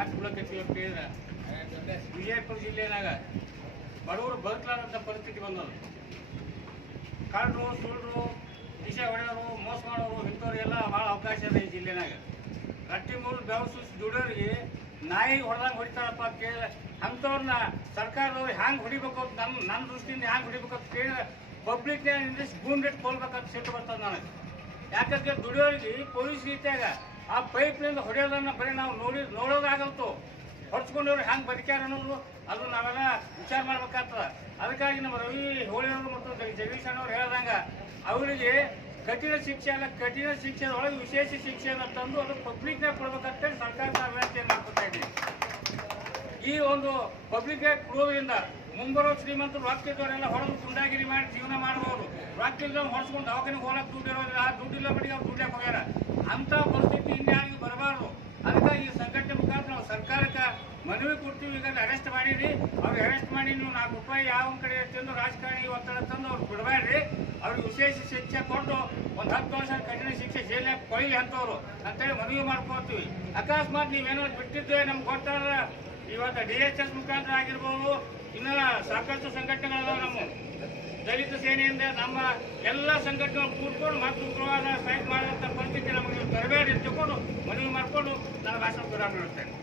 ಅಂತ ಹೇಳಿದ್ರೆ ವಿಜಯಪುರ ಜಿಲ್ಲೆನಾಗ ಬಡವರು ಬದುಕಲಾರಂಥ ಪರಿಸ್ಥಿತಿ ಬಂದವರು ಕಳ್ಳರು ಸುಳ್ಳರು ದಿಶೆ ಹೊಡೆಯೋರು, ಮೋಸ ಮಾಡೋರು ಇಂಥವ್ರಿಗೆಲ್ಲ ಭಾಳ ಅವಕಾಶ ಇದೆ ಈ ಜಿಲ್ಲೆನಾಗ. ರಟ್ಟಿ ಮೂರು ಬೆವಸು ದುಡಿಯೋರಿಗೆ ನಾಯಿ ಹೊಡೆದಂಗೆ ಹೊಡಿತಾರಪ್ಪ ಅಂತ ಕೇಳಿದ್ರೆ ಅಂಥವ್ರನ್ನ ಸರ್ಕಾರದವ್ರು ಹ್ಯಾಂಗೆ ಹೊಡಿಬೇಕು ಅಂತ ನನ್ನ ನನ್ನ ದೃಷ್ಟಿಯಿಂದ ಹ್ಯಾಂಗೆ ಹೊಡಿಬೇಕು ಅಂತ ಕೇಳಿದ್ರೆ ಪಬ್ಲಿಕ್ನ ಇಂಗ್ಲೀಷ್ ಗೂಂಡ್ ರೇಟ್ ಕೊಲ್ಬೇಕಂತ ಸಿಟ್ಟು ಬರ್ತದೆ ನನಗೆ. ಯಾಕಂದ್ರೆ ದುಡಿಯೋರಿಗೆ ಪೊಲೀಸ್ ರೀತಿಯಾಗ ಆ ಪೈಪ್ನಿಂದ ಹೊಡೆಯೋದನ್ನು ಬರೀ ನಾವು ನೋಡಿ ನೋಡೋದಾಗಲ್ತು ಹೊಡ್ಸ್ಕೊಂಡವ್ರು ಹ್ಯಾಂಗೆ ಬದುಕ್ಯಾರ ಅನ್ನೋದು, ಅದು ನಾವೆಲ್ಲ ವಿಚಾರ ಮಾಡ್ಬೇಕಾಗ್ತದ. ಅದಕ್ಕಾಗಿ ನಮ್ಮ ರವಿ ಹೋಳಿಯವರು ಮತ್ತು ಜಗ- ಜಗದೀಶ್ ಅಣ್ಣವ್ರು ಹೇಳ್ದಂಗೆ ಅವರಿಗೆ ಕಠಿಣ ಶಿಕ್ಷೆ ಅಲ್ಲ, ಕಠಿಣ ಶಿಕ್ಷೆದೊಳಗೆ ವಿಶೇಷ ಶಿಕ್ಷೆಯನ್ನು ತಂದು ಅದು ಪಬ್ಲಿಕ್ನಾಗ ಕೊಡ್ಬೇಕಂತ ಸರ್ಕಾರ ನಾವು ವಿನಂತಿಯನ್ನು ಮಾಡ್ಕೊತಾ ಈ ಒಂದು ಪಬ್ಲಿಕ್ ಕೊಡೋದ್ರಿಂದ ಮುಂಬರೋ ಶ್ರೀಮಂತರು ರೊಕ್ಕ ಇದ್ದವರೆಲ್ಲ ಹೊಡೆದು ಗುಂಡಾಗಿರಿ ಮಾಡಿ ಜೀವನ ಮಾಡ್ಬೋದು. ರೊಕ್ಕ ಇಲ್ದವ್ರು ಹೊಡ್ಸ್ಕೊಂಡು ದವಾಖಾನೆಗೆ ಹೋಗಕ್ಕೆ ದುಡ್ಡು ಇರೋದಿಲ್ಲ, ಆ ದುಡ್ಡಿಲ್ಲ ಬಡಿ ಅವ್ರು ದುಡ್ಡಕ್ಕೆ ಹೋಗ್ಯಾರ. ಅಂತ ಪರಿಸ್ಥಿತಿ ಇನ್ಯಾರಿಗೂ ಬರಬಾರ್ದು. ಅದಕ್ಕಾಗಿ ಈ ಸಂಘಟನೆ ಮುಖಾಂತರ ನಾವು ಸರ್ಕಾರಕ್ಕೆ ಮನವಿ ಕೊಡ್ತೀವಿ. ಈಗ ಅರೆಸ್ಟ್ ಮಾಡಿರಿ. ಅವ್ರು ಅರೆಸ್ಟ್ ಮಾಡಿ ನೀವು ನಾಲ್ಕು ರೂಪಾಯಿ ಯಾವ ಕಡೆ ತಿಂದು ರಾಜಕಾರಣಿ ಒತ್ತಡ ತಂದು ಅವ್ರು ಬಿಡಬೇಡ್ರಿ ಅವ್ರಿಗೆ ವಿಶೇಷ ಶಿಕ್ಷೆ ಕೊಟ್ಟು ಒಂದು ಹತ್ತು ವರ್ಷ ಕಠಿಣ ಶಿಕ್ಷೆ ಜೈಲಿಗೆ ಕೊಯ್ಲಿ ಅಂತವ್ರು ಅಂತೇಳಿ ಮನವಿ ಮಾಡ್ಕೊತೀವಿ. ಅಕಸ್ಮಾತ್ ನೀವೇನೋ ಬಿಟ್ಟಿದ್ದೆ ನಮ್ಗೆ ಗೊತ್ತಾರ ಇವತ್ತು ಡಿ ಎಚ್ ಎಸ್ ಮುಖಾಂತರ ಆಗಿರ್ಬೋದು, ಇನ್ನ ಸಾಕಷ್ಟು ಸಂಘಟನೆಗಳು ನಮ್ಮ ದಲಿತ ಸೇನೆಯಿಂದ ನಮ್ಮ ಎಲ್ಲ ಸಂಘಟನೆಗಳು ಕೂತ್ಕೊಂಡು ಮತ್ತು Ramkono, Nalabasang Durang Nurten.